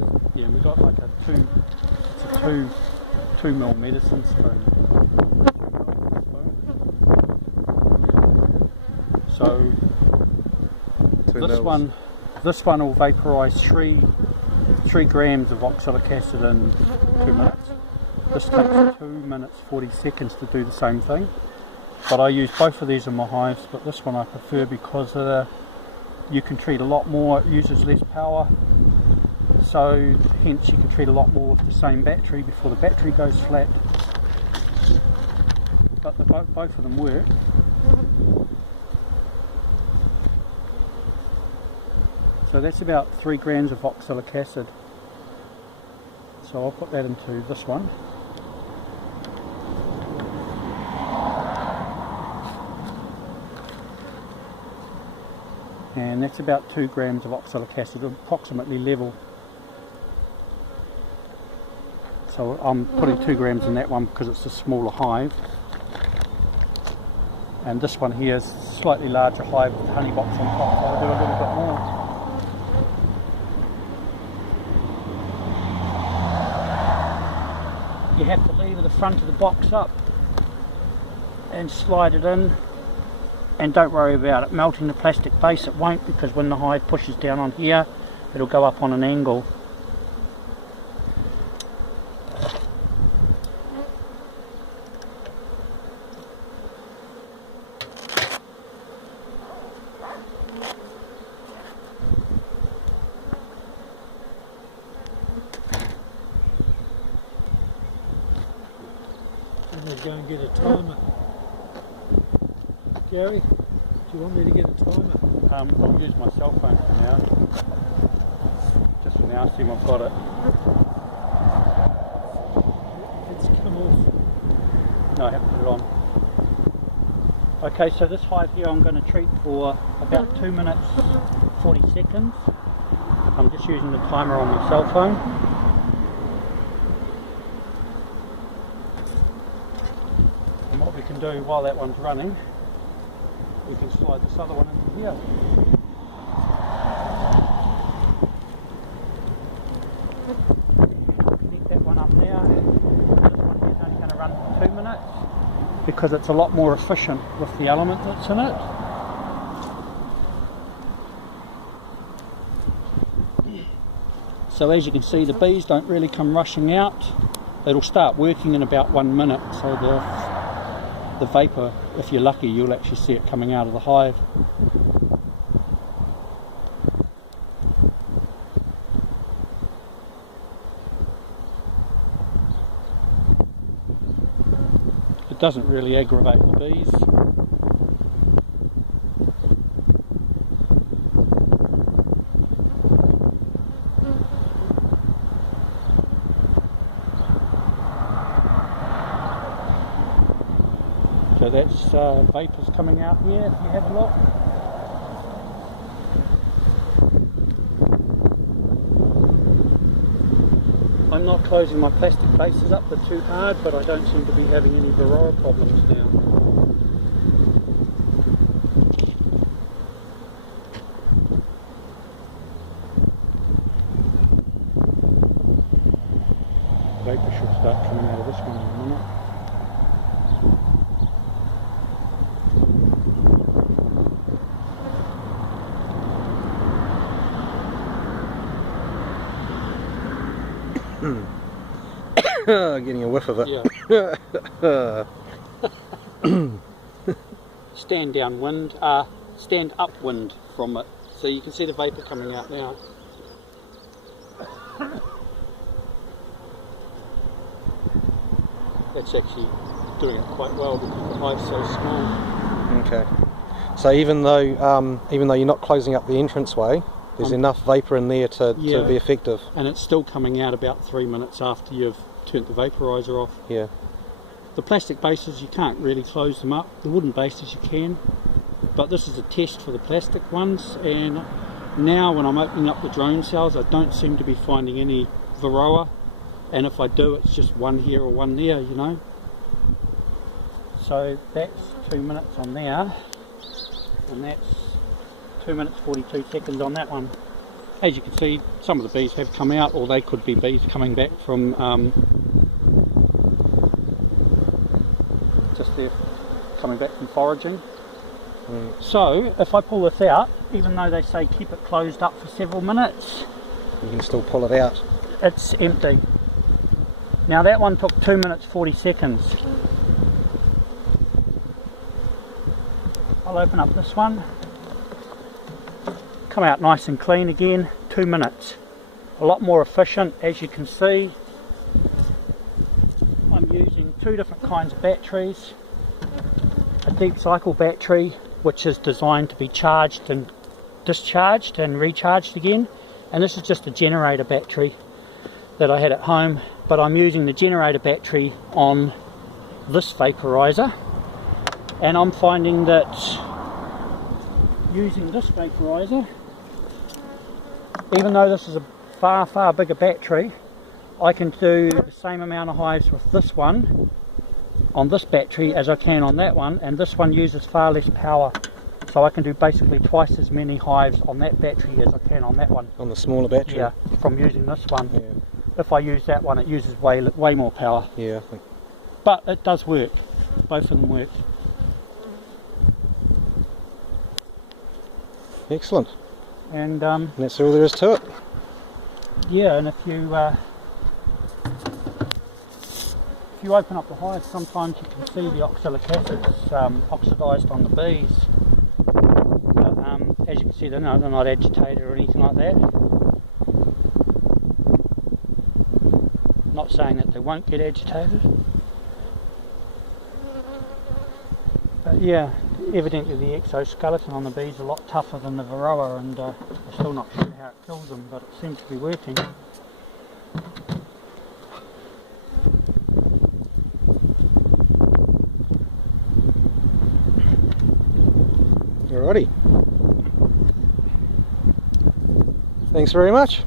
Yeah, we've got like a 2 ml medicine spoon. So this one will vaporise 3 grams of oxalic acid in 2 minutes. This takes 2 minutes 40 seconds to do the same thing. But I use both of these in my hives, but this one I prefer because you can treat a lot more, it uses less power. So hence you can treat a lot more with the same battery before the battery goes flat. But both of them work. So that's about 3 grams of oxalic acid. So I'll put that into this one. And that's about 2 grams of oxalic acid, approximately level. So I'm putting 2 grams in that one because it's a smaller hive. And this one here is slightly larger hive with honey box on top, so I'll do a little bit more. You have to lever the front of the box up and slide it in, and don't worry about it melting the plastic base. It won't, because when the hive pushes down on here it'll go up on an angle. I'm going to go and get a timer. Gary, do you want me to get a timer? I'll use my cell phone for now. Just for now, see if I've got it. It's come off. No, I haven't put it on. Okay, so this hive here I'm going to treat for about 2 minutes 40 seconds. I'm just using the timer on my cell phone. And what we can do while that one's running, we can slide this other one into here. Connect that one up now. This one is only going to run for 2 minutes because it's a lot more efficient with the element that's in it. So as you can see, the bees don't really come rushing out. It'll start working in about 1 minute, so the vapour, if you're lucky, you'll actually see it coming out of the hive. It doesn't really aggravate the bees. So that's vapours coming out here, if you have a look. I'm not closing my plastic bases up, they're too hard, but I don't seem to be having any Varroa problems now. Vapour should start coming out of this one in a minute. Getting a whiff of it. Yeah. Stand upwind from it, so you can see the vapour coming out now. That's actually doing it quite well because the hive's so small. Okay. So even though you're not closing up the entranceway, there's enough vapour in there to be effective. And it's still coming out about 3 minutes after you've turned the vaporizer off. Yeah. The plastic bases, you can't really close them up. The wooden bases you can. But this is a test for the plastic ones, and now when I'm opening up the drone cells, I don't seem to be finding any Varroa. And if I do, it's just one here or one there, you know. So that's 2 minutes on there, and that's 2 minutes 42 seconds on that one. as you can see, some of the bees have come out, or they could be bees coming back from just there, coming back from foraging. So if I pull this out, even though they say keep it closed up for several minutes, You can still pull it out. it's empty. Now that one took 2 minutes 40 seconds. I'll open up this one. Come out nice and clean again, 2 minutes. A lot more efficient, as you can see. I'm using 2 different kinds of batteries. A deep cycle battery, which is designed to be charged and discharged and recharged again. And this is just a generator battery that I had at home, but I'm using the generator battery on this vaporizer, and I'm finding that using this vaporizer, even though this is a far bigger battery, I can do the same amount of hives with this one on this battery as I can on that one, and this one uses far less power, so I can do basically twice as many hives on that battery as I can on that one. On the smaller battery? Yeah, from using this one. Yeah. If I use that one, it uses way more power. Yeah, I think. But it does work. Both of them work. Excellent. And And that's all there is to it. yeah, and if you open up the hive, sometimes you can see the oxalic acid's oxidised on the bees. But, as you can see, they're not agitated or anything like that. Not saying that they won't get agitated. But yeah, evidently the exoskeleton on the bees is a lot tougher than the Varroa, and I'm still not sure how it kills them, but it seems to be working. Alrighty. Thanks very much.